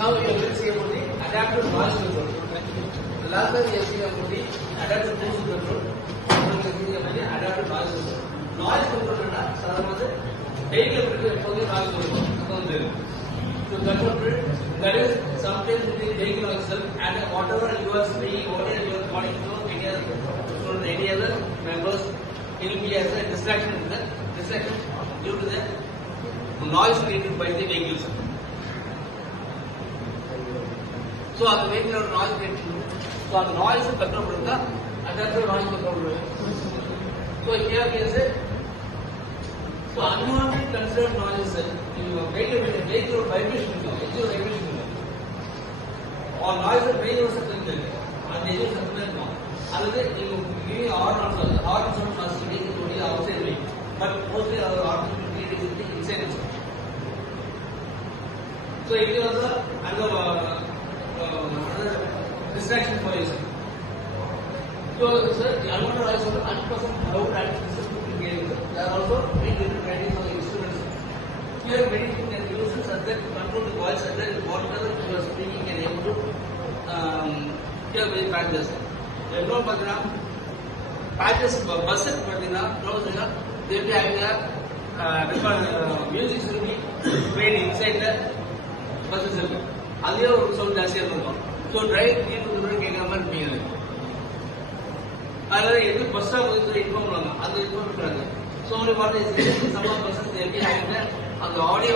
Now you will see about the adaptive noise control. The last time you see about the adaptive motion control. Now you see about the adaptive noise control. Noise control is daily noise control. To control it, that is sometimes it is vehicle itself and whatever you are saying, whatever you are calling to any other members, it will be as a distraction due to the noise created by the vehicles. So the vehicle noise created. So the noise control and that's the noise control. So here is it. So unwanted considered noise is vehicle vibration or noise of vehicle something and they use something now. Other you give horn sound must be only outside vehicle, but mostly our horn is inside it. So it is also another distraction for you. So sir, the unwanted noise is 100% loud and they are also very different varieties of instruments. Here many things can be used such that to control the voice such that whatever you are speaking can able to hear very patches. Everyone patches buses they will be having a music will be played inside the buses. Earlier sound so drive into the game. Bus stop inform so only what is some of buses they will be having that on the audio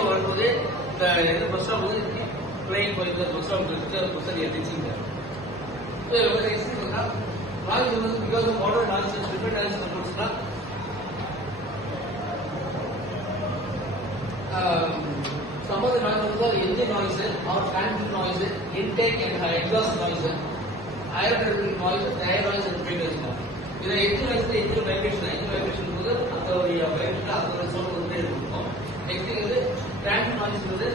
the bus stop playing for the bus stop bus are teaching there. So because of modern dance different dance controls some of the noise are engine noise or transmission noise, intake and exhaust noise, higher noise, tire noise and breakers. The engine noise is the engine vibration. Engine vibration is the sound. Next thing is the transmission noise is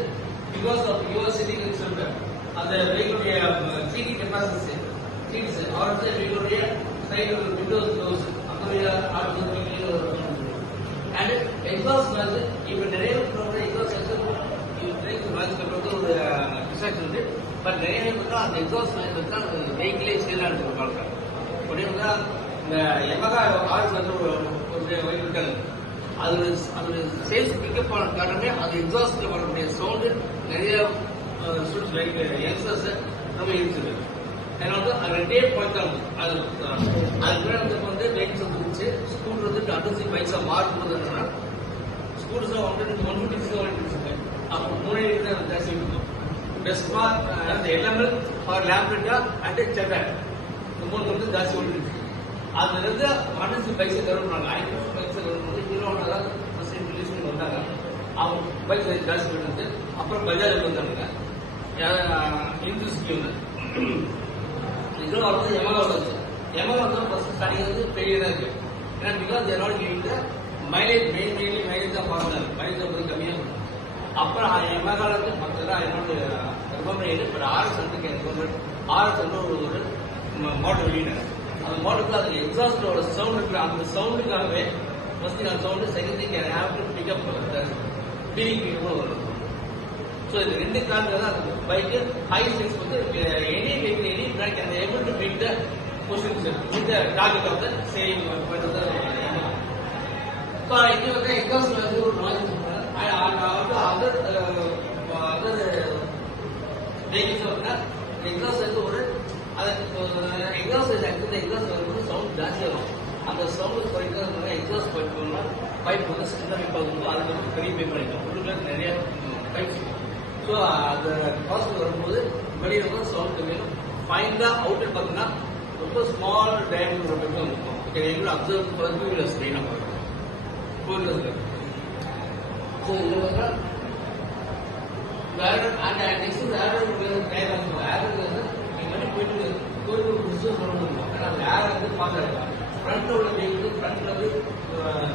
because of your sitting in somewhere and the vehicle seating capacity or the vehicle side of the windows closed and exhaust noise if derived from the exhaust system you try to noise control the distraction but derived from the exhaust noise vehicle is still under control. The Yamaha R control sales pickup on the exhaust sound students like youngsters and also a radiate point on the vehicles scooter to see bikes are marked scooters are 150 best mark and the element or lambretta and a checker the more comes the dash voltage அதுல 150 bikes கவர்றாங்க 500 bikes கவர்றது ஹீரோனால first release பண்ணாங்க அவங்க bike ஜாஸ்தி பண்ணிட்டு அப்புறம் பஜாஜ் வந்தாங்க interest வந்து இதோ வந்து யமகா வந்து ஃபர்ஸ்ட் ஸ்டார்டிங் வந்து பெரியதா இருக்கு ஏன்னா because they not giving the mileage mainly mileage தான் பார்க்கறாங்க மைலேஜ் வந்து கம்மியா இருக்கு அப்புறம் யமகால வந்து மத்ததா என்னோட ரொம்ப இது ஆர்எஸ் வந்து ஆர்எஸ் வந்து ஒரு மாடல் வெளியிட்டாங்க அந்த மாடலுக்கு அது எக்ஸாஸ்டோட சவுண்ட் இருக்கு அந்த சவுண்டுக்காகவே ஃபர்ஸ்ட் அந்த sound second thing can have to pick up feeling வரும் ஸோ இது ரெண்டு காரணம் தான் பைக் ஹை ஸ்பீட்ஸ் வந்து any vehicle any brand can able to pick the positions with the target of the same பண்ணுறது ஸோ இது வந்து எக்ஸாஸ்ட் வந்து ஒரு நாய்ஸ் அதர் வெஹிக்கிள்ஸ் அப்படின்னா எக்ஸாஸ்ட் வந்து ஒரு எக்ஸாஸ்ட் எக்ஸாஸ்ட் வரும்போது சவுண்ட் ஜாஸ்தியாக வரும் அந்த சவுண்ட் குறைக்கிறதுனால எக்ஸாஸ்ட் போயிட்டோம்னா பைப் வந்து சின்ன பைப்பாக இருக்கும் அதுக்கு வந்து பெரிய பைப் ஆகிடும் உள்ளுக்குள்ள நிறைய பைப்ஸ் ஸோ அந்த காஸ்ட் வரும்போது வெளியே வந்து சவுண்ட் கம்மியும் ஃபைனலாக அவுட்லெட் பார்த்தீங்கன்னா ரொம்ப ஸ்மால் டயமீட்டர் ஒரு பைப்பாக இருக்கும் எங்களை அப்சர்வ் ஃபார் 2 வீலர்ஸ் மெயினாக பார்க்கணும் 4 வீலர்ஸில் ஸோ இதில் வந்து வேற அந்த நெக்ஸ்ட் ஆவரேஜ் டயர் வந்து ஆவரேஜ் வந்து போயிட்டு கோயில் பிசினஸ் பண்ணணும் ஏன்னா அந்த ஏர் வந்து பார்த்தாரு ஃப்ரண்ட்ல உள்ள வெஹிக்கிள் ஃப்ரண்ட்ல வந்து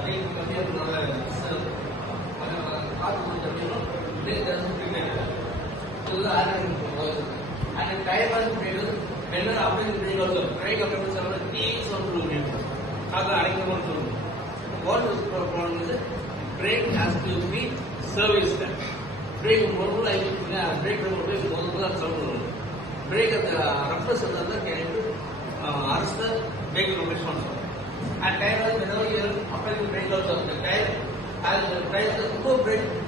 வெஹிக்கிள் கம்மியாக இருக்கிறனால காற்று கொஞ்சம் கம்மியும் and tire was made when after the brake also brake after the several teams of movement aga anikam sollu what is the problem is brake has to be serviced brake module I brake module that sound. Brake at the roughness of the can arrest the vehicle rotation also. And tire whenever you apply the brake also, the tire has the tire the super brake